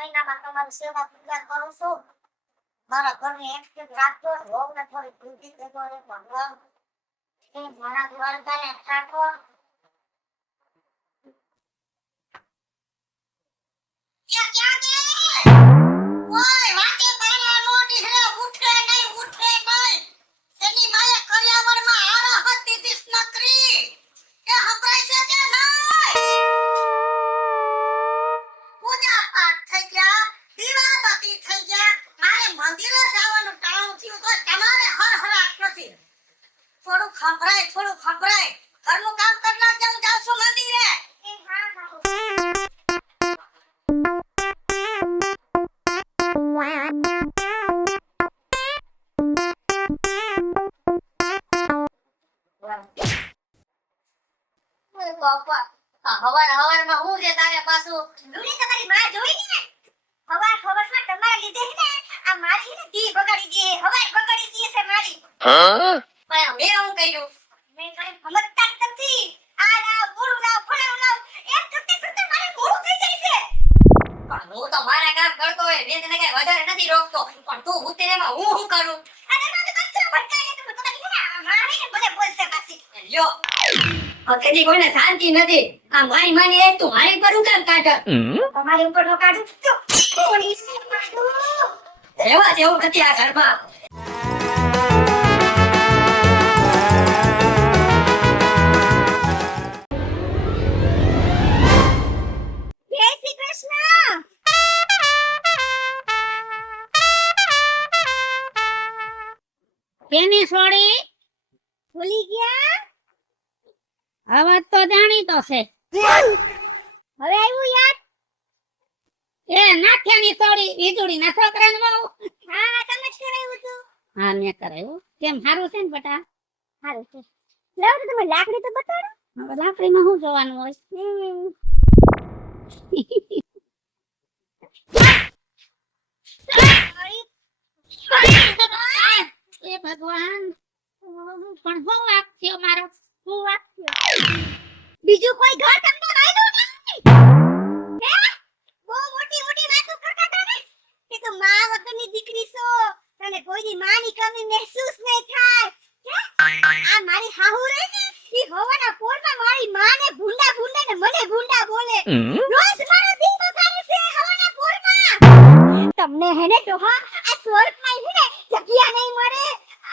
મહિનામાં તમારી સેવા પૂજા કરું છું. મારા ઘરની એક રાખજો, વહુને થોડી પૂજી દેજો રે ભગવાન. એ મારા દ્વારકાને ઠાકોર. એ ક્યાં દે? ઓય વાતે બારા નો દીહરે ઉઠે નહીં. એની માએ કર્યાવરમાં આરા હતી દિસ નકરી. એ હંભળાય છે કે નહીં? પૂજા પાઠ થઈ ગયા, દીવાબત્તી થઈ ગયા. મારે મંદિરે જવાનું ટાણું થયું તો તમારે હરહરાટ નથી. થોડું ખંભરાય. ઘરનું કામ કરનાર જેમ જાઉં છું મંદિરે. બાપા હવારમાં હું છે તારે પાછું દુની તમારી માં જોઈ ને હવારમાં તમારે લીધે ને આ મારી ને દી બગાડી દી હવાર બગાડી દી છે મારી પણ મેં હું કહ્યું મેં કઈ સમજતા જ નથી આ ના પૂરું ના ફળું ના એક થતે મારે મોડું થઈ જાય છે પણ હું તો મારા કામ કરતો હોય મેં તને કઈ વધારે નથી રોકતો પણ તું ઉતરે માં હું કરું અરે મારે કચરો ભટકાય ને તું તમારી ને મારે ને ભલે બોલશે પાછી લ્યો કદી કોઈને શાંતિ નથી આ મારી માની એ તું મારી પર કામ કાઢ તમારી ઉપર નો કાઢું તો કોની છે મારું એવા જેવું નથી આ ઘરમાં જય શ્રી કૃષ્ણ કેની સોડી ભૂલી ગયા અવાજ તો જાણીતો છે હવે આવ્યું યાદ એ નાથ્યાની સોડી વીજળી ના છોકરાને બહુ હા તમે જ કરાવ્યું હતું હા મેં કરાયું કેમ સારું છે ને બટા સારું છે લાવ તો તમે લાકડી તો બતાડો હવે લાકડીમાં શું જોવાનું હોય એ ભગવાન પણ શું વાક થયો મારો શું વાક થયો બીજું કોઈ ઘર તમને વાયદું નથી હે બહુ મોટી વાતો કરતા હતા ને કે તું માં વગરની દીકરી છો તને કોઈ માની કમી મહેસૂસ નહીં થાય હે આ મારી હાહુ રે ને ઈ હોવાના પોરમાં મારી માને ભૂંડા ને મને ભૂંડા બોલે રોજ મારો દિલ બગાડે છે હોવાના પોરમાં તમને હે ને ડોહા આ સ્વર્ગમાં હે ને જગ્યા નહીં મળે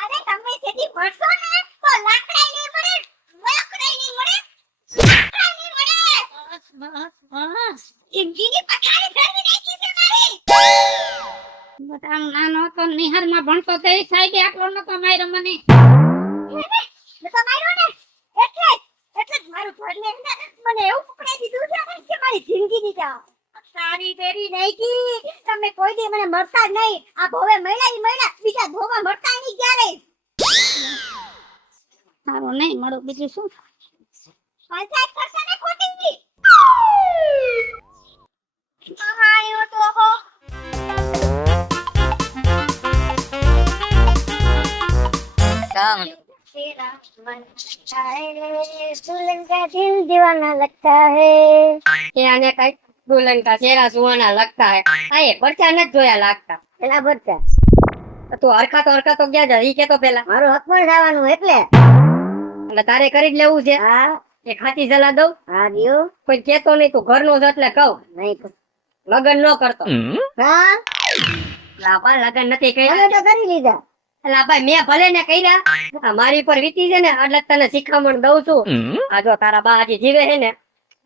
અરે તમે જેથી ભણશો ને તો લાકડાઈ નહીં મળે બસ જિંદગીની પથારી ફેરવી નાખી છે મારી બટા નાનો તો નિહારમાં ભણતો તે સાહેબે આટલો નતો માર્યો મને મેં તો માર્યો ને એટલે જ મારું ઘરને મને એવું પકડાઈ દીધું છે કે મારી જિંદગીની જાવ સારી તેરી નહીં કી તમે કોઈ દી મને મળતા નહીં આ ભોવે મળ્યા બીજા ભોવા મળતા નહીં ક્યારે સારું નહીં મળું બીજું શું પંચાયત કરશે ને ખોટી આયો તો હો तेरा मन चाहे दुल्हन का दिल दीवाना लगता है ये आने का दुल्हन का चेहरा सुहाना लगता है आए बच्चा न જોયા લાગતા પેલા બચ્ચા તું હરખા તો ગયા ઈ કે તો પેલા મારું હક પર જવાનું એટલે તારે કરી જ લેવું છે હા એ ખાતી સલાહ દઉં હા દિયો કોઈ કેતો નહીં તું ઘરનો જ એટલે કહું નહીં લગન ન કરતો હા લાપા લગન નથી તમે કર્યા તો કરી લીધા એટલે ભાઈ મેં ભલે ને કર્યા મારી પર વીતી છે ને એટલે તને શિખામણ દઉં છું આ જો તારા બા હજી જીવે છે ને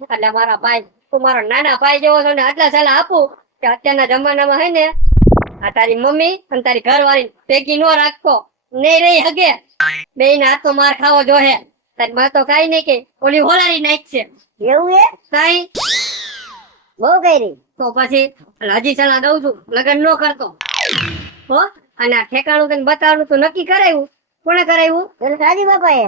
એટલે મારા ભાઈ તું મારો નાના ભાઈ જેવો છો ને આટલા સલાહ આપું કે અત્યારના જમાનામાં હે ને આ તારી મમ્મી અને તારી ઘરવાળી ભેગી નો રાખતો નહીં રહી હગે બેયના હાથનો માર ખાવો જોહે તારી માં તો કાઈ નહીં કે ઓલી હોલારી નાખશે એવું હે કાઈ બહુ કરી તો પછી એટલે હજી સલાહ દઉં છું લગન નો કરતો હો અને આ ઠેકાણું તને બતાવવાનું તો નક્કી કરાવ્યું કોણે કરાવ્યું એટલે રાજી બાપાએ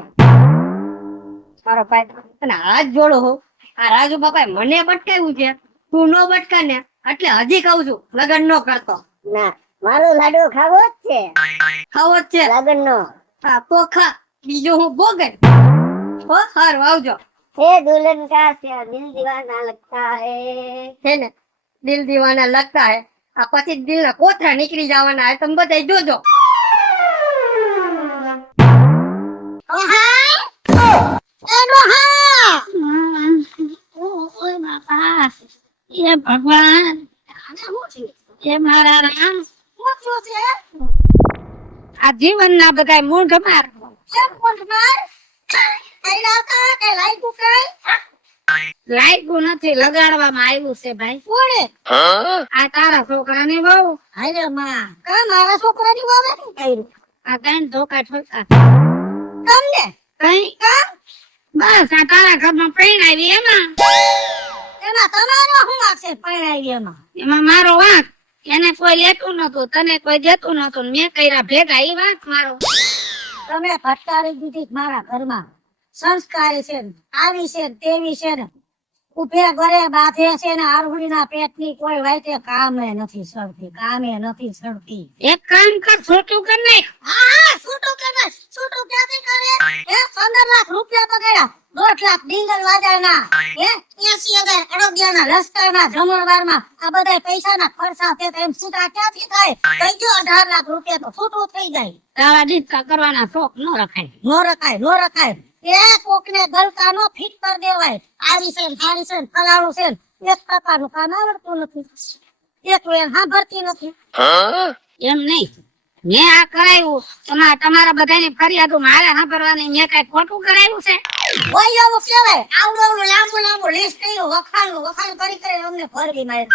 મારો ભાઈ અને હાથ જોડો હો આ રાજુ બાપાએ મને બટકાવ્યું છે તું નો બટકા ને એટલે હજી કહું છું લગન નો કરતો ના મારો લાડવો ખાવો જ છે ખાવો જ છે લગન નો હા તો ખા બીજું હું ભોગે હો હારું આવજો हे दुल्हन का क्या दिल दीवाना लगता है હે ને દિલ દીવાના લગતા હે આ પછી દિલના કોથળા નીકળી જવાના હે તમે બધા જોજો ઓય બાપા એ ભગવાન એ મારા રામ આ જીવનના બધા મૂંઢ માર લાગ્યું નથી લગાડવામાં આવ્યું છે ભાઈ કોણે આ તારા છોકરાની વહુ હાલે માં કા મારા છોકરાની વાવે શું કર્યું આ કઈ ધોકા ઠોકા તમને કઈ કા બસ આ તારા ઘરમાં પરણાવી એમાં તમારો શું વાંક છે પરણાવી એમાં મારો વાંક એને કોઈ લેતું નતું તને કોઈ દેતું નતું મેં કર્યા ભેગા એ વાંક મારો તમે ફટકારી દીધી મારા ઘરમાં સંસ્કારી છે ને, આવી છે ને, તેવી છે ને ઉભે ઘરે બાંધે છે ને આરહુડીના પેટની કોઈ વાતે કામે નથી સડતી એક કામ કર છોટું કર નાખ હા છૂટું કરે છૂટું ક્યાંથી કરે હે 15 લાખ રૂપિયા બગાડ્યા 2 લાખ ડીંગલ વાજાના હે 80,000 અડોદિયાના લશ્કરના જમણવારમાં આ બધા પૈસાના ખર્ચા છે તો એમ છૂટા ક્યાંથી થાય કઈ ગયો 18 લાખ રૂપિયા તો છૂટું થઈ જાય તારા દીકરા કરવાના શોખ ન રખાય નો રખાય એ કોકને ગલકા નો ફિટ કરી દેવાય આવી છે ને હારી છે ને ફલાણું છે ને એક ટકાનું કામ આવડતું નથી એક વેણ સાંભળતી નથી એમ નહીં મેં આ કરાયું તમારા બધાની ફરિયાદો મારે સાંભળવાની મેં કઈ ખોટું કરાયું છે ઓય એવું કહેવાય આવડું લાંબુ લિસ્ટ કર્યું વખાણ કરી અમને ફરવી મારી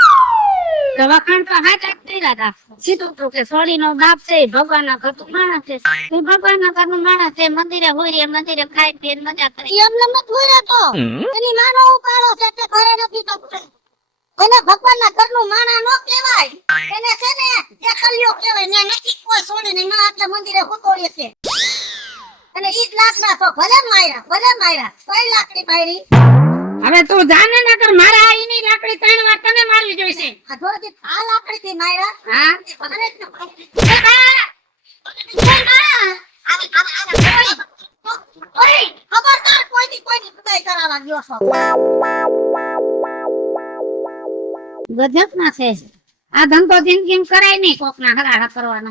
તો વખાણ તો હાથ કર્યા હતા સીધું તો કે સોડીનો બાપ છે ભગવાનના ઘરનું માણસ છે એ ભગવાનના ઘરનું માણસ છે મંદિરે હોય મંદિરે ખાઈ પીને મજા કરે એમને મત હોય તો એની માનો ઉપાડો છે કે ઘરે નથી તો એને ભગવાનના ઘરનું માણા નો કહેવાય એને છે ને દેખલિયો કહેવાય ને નથી કોઈ છોડીને ના એટલે મંદિરે ઉતોડે છે અને 1 લાખના તો ભલે માર્યા 3 લાખની મારી હવે તું જાને ન કર મારા આઈની લાકડી 3 વાર તને મારવી જોઈશે આ થોડી આ લાકડીથી માર્યા હા મને જ ખબરદાર કોઈની ખુદાઈ કરાવવા ગયો છો ગજબ ના છે આ ધંધો જિંદગી કરાય નહીં કોક ના હરાડા કરવાનો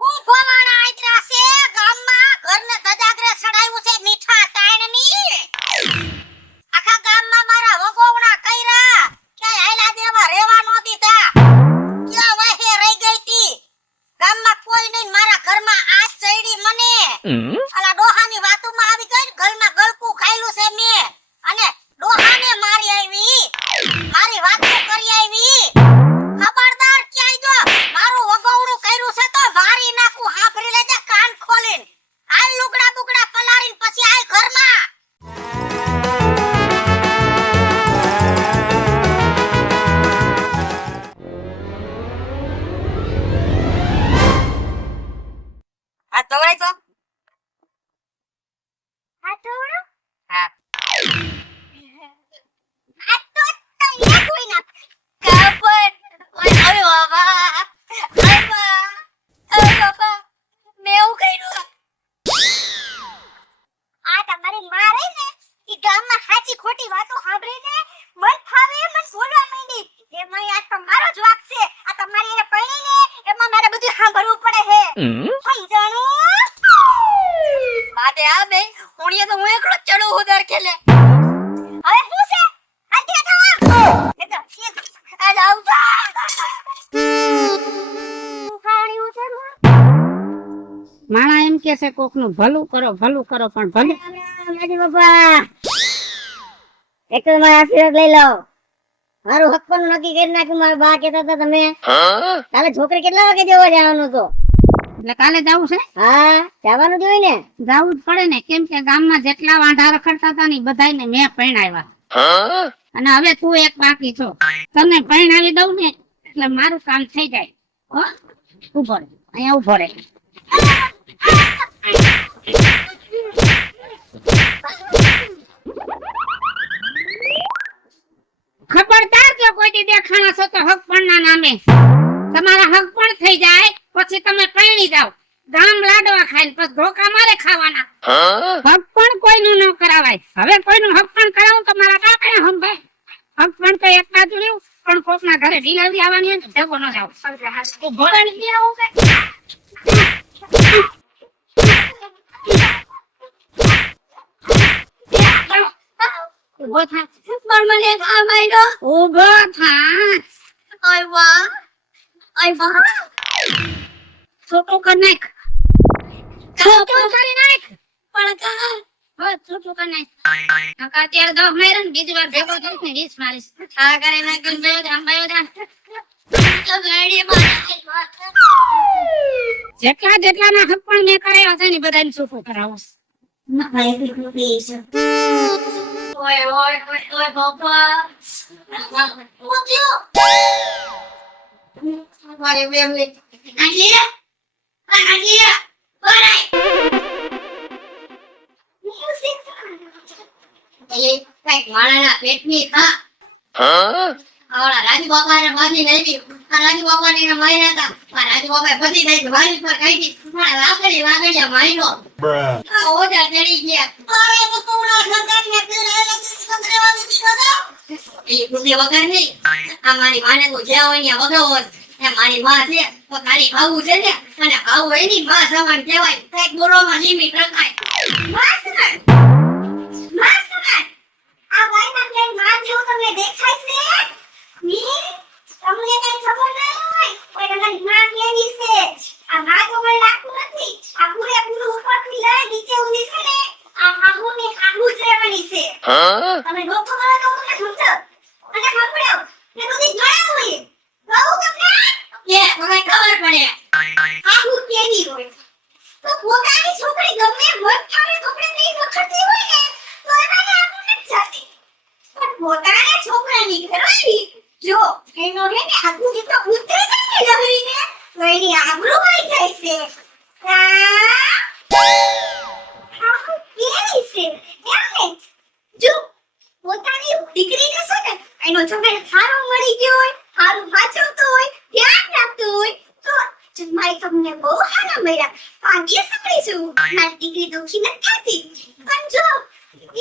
હું કોવાણા આઈત્રા છે ગામમાં ઘરને ગજાગરે સડાયું છે મીઠા તાણની આખા ગામમાં મારા વગોવણા કર્યા ક્યાંય હાયલા દેવા રેવા નો દીધા ક્યાં વાહે રહી ગઈ તી ગામમાં કોઈ નહીં મારા ઘરમાં આજ ચડી મને આલા ડોહાની વાતોમાં આવી ગઈ ગલમાં ગલકું ખાયલું છે મે અને ડોહાને મારી આવી મારી વાતો કરી આવી ખબરદાર ક્યાંય જો મારું વગોવણું કર્યું છે તો મારી નાખું હાંભરી લેજે કાન ખોલીને હાલ લુગડા બુગડા પલાળીને પછી આય ઘરમાં આ તોરાય તો આ તોરો હા આ તો તૈયાર કોઈ ના કાપડ ઓય બાબા મેં એવું કર્યું આ તમારી માં રહી ને ઈ ગામમાં સાચી ખોટી વાતો સાંભળીને મન ફાવે એમ જ બોલવા માંડી એમાં આ તમારો જ વાક છે આ તમારી એને પૈણીને એમાં મારે બધું સાંભળવું પડે છે સમજાણું બાદે આ બે ઉણીએ તો હું એકલો ચડું ઉધાર ખેલે હવે શું છે આજે થવા એ તો આ જાવ માણા એમ કે છે કોક નું ભલું કરો પણ ભલું મારી બાપા એક તો મારા આશીર્વાદ લઈ લો મારું હક પણ નક્કી કરી નાખ્યું મારા બા કહેતા હતા તમે કાલે છોકરી કેટલા વાગે જવા જવાનું તો એટલે કાલે જવું છે હા જવાનું જ હોય ને જવું જ પડે ને કેમ કે ગામમાં જેટલા વાંઢા રખડતા હતા ને બધાને મેં પરણાવ્યા અને હવે તું એક બાકી છો તને પરણાવી દઉં ને એટલે મારું કામ થઈ જાય હો ઉભો રહે અહીંયા ઉભો રહે ખબરદાર જો કોઈ દેખાણા છો તો હક પણ ના નામે તમારા હક પણ થઈ જાય પછી તમે પરણી જાવ ગામ લાડવા ખાઈને પછી ધોકા મારે ખાવાના હક પણ કોઈનું ન કરાવાય હવે કોઈનું હક પણ કરાવું તો મારા કાકા હંભાઈ કોકના ઘરે ડિલિવરી આવવાની હોય ને ભેગો ન જાવ તું ઘોડાની લઈ આવું કે ઉભો થા પણ મને કામ આવ્યો ઉભો થા આવ્યા છોટું કરી નાખ છોટું કરી નાખ પણ કા બસ છોટું કરી નાખ કાકા અત્યારે દવા માર્યો ને બીજી વાર ભેગો થઈશ ને 20 મારીશ આ કરે ના કર અંબાયો તો ગાડી માં જેટલા જેટલાના હક પણ મેં કરાવ્યા છે ને બધાને છૂટું કરાવો ના ભાઈ એટલું પ્લીઝ ઓય બાપા મારે બેમને આલિયા ઓરાય એ કઈક માણાના પેટની ખા આવડા રાજુ બાપાને બાંધી નાખી આ રાજુ બાપાને એને માર્યા હતા આ રાજુ બાપાએ બધી નાખી વાલી પર કાઢી મારા વાગડિયા માર્યો આ ઓજા ચડી ગયા અરે તો કોણા ખંડાને કરેવાની દીકરા એ બુદ્ધિ વગર નહીં આ મારી માને તો જ્યાં હોય ત્યાં વગાવો એ મારી માં છે તો તારી ખાવું છે ને અને ખાવું એની માં સમાન કહેવાય કઈક બોલવામાં લિમિટ રખાય માં સમાન આ વાયના કે માં જેવું તમને દેખાય છે ની તમને કઈ ખબર નહીં હોય ઓય તમારી માં કેવી છે આ માં તો મને લાગતું નથી આ પૂરેપૂરું ઉપરથી લઈ નીચે ઊંધી છે ને આ હાહુની હાહુ જ રહેવાની છે તમે લોકો મને તો મને સમજો અને સાંભળો મેં તો દી જોયા હોય કહું તમને કે મને ખબર પડે હાહુ કેવી હોય તો પોતાની છોકરી ગમે મોટાને કપડે નહીં વખરતી હોય ને તો એમાં આપણને જાતી પણ પોતાના છોકરાની ઘરવાળી જો એનો હે ને આગળ તો ઉતરે છે ને લહરીને તો એની આબરૂ આવી જાય છે હા કેવી છે એમને જો પોતાની દીકરીને છે ને એનો છોકરો સારો મળી ગયો હોય સારું વાંચવતો હોય ધ્યાન રાખતો હોય તો જમાઈ તમને બહુ સારા મળ્યા ભાગ્ય સાંભળીશું મારી દીકરી દુખી નથી થતી પણ જો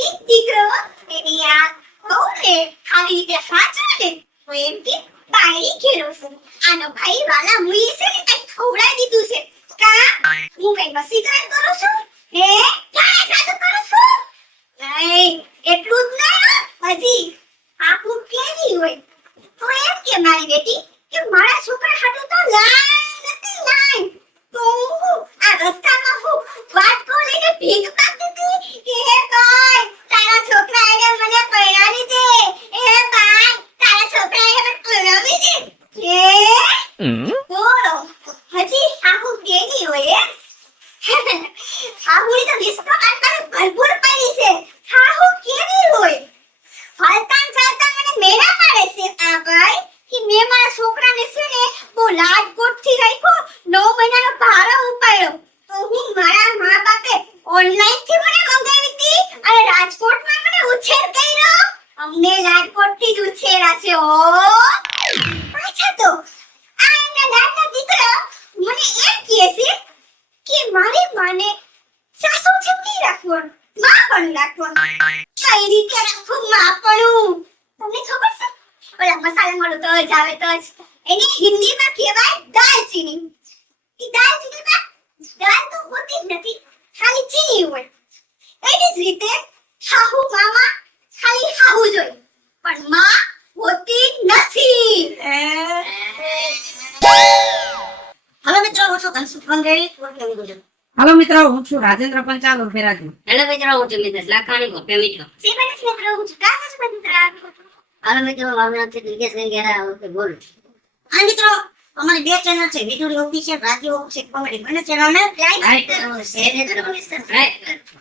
એક દીકરો એની આ બહુને આવી રીતે સાચવે ને તો એમ કે બાયડી ખેલો છે આનો ભાઈ વાલા મુઈ છે ને કઈ ખવડાવી દીધું છે કા હું કઈ વસીકરણ કરું છું હે ક્યારે જાદુ કરું છું નહીં એટલું જ નહીં હજી આખું કેવી હોય તો એમ કે મારી બેટી કે મારા છોકરા હાટું તો લાઈ નથી લાઈ તો આ રસ્તામાં હું વાટકો લઈને ભીખ માંગતી હતી કે હે ભાઈ તારા છોકરા એને મને પૈણાવી દે હે ભાઈ તારા છોકરા એને મને પૈણાવી દે બોલો હજી આખું કેવી હોય આખું તો વિશ્વમાં ભરપૂર પડી છે આખું કેવી હોય હાલતા ચાલતા મને મેળા પાડે છે આ ભાઈ કે મેં મારા છોકરાને છે ને બહુ લાડકોટથી રાખ્યો 9 મહિનાનો ભારો ઉપાડ્યો તો હું મારા મા બાપે ઓનલાઈન થી મને મંગાવી હતી અને રાજકોટમાં મને ઉછેર કર્યો અમને લાડકોટથી જ ઉછેરા છે ઓ પાછા તો આ એમના નાના દીકરા મને એમ કહે છે કે મારી માને સાસુ જેમની રાખવાનું માં પણ રાખવાનું કઈ રીતે રાખવું માં પણ તમને ખબર છે ઓલા મસાલા વાળું તજ આવે તજ એને હિન્દીમાં કહેવાય દાલચીની ઈ દાલચીનીમાં દાલ તો હોતી જ નથી ખાલી ચીની હોય એની જ રીતે હાહુ મામા ખાલી હાહુ જોઈ પણ માં હોતી નથી હલો મિત્રો હું છું ધનસુખ ગંગેરી વકીલ ગુજરાત. હાલો મિત્રો હું છું રાજેન્દ્ર પંચાલ ઉર્ફે રાજુ હેલો મિત્રો હું છું મિતેશ લાખાણી ગોપે મિત્રો. સેવનસ મિત્રો હું છું કાકા મિત્ર હાલો મિત્રો મારું નામ છે દિનેશ ગંગેરા ઓકે બોલું. હા મિત્રો અમારી બે ચેનલ છે વિટુડી ઓફિશિયલ રાજ્ય ઓફિશિયલ કોમેડી બંને ચેનલ ને લાઈક કરો શેર કરો અને સબસ્ક્રાઇબ કરો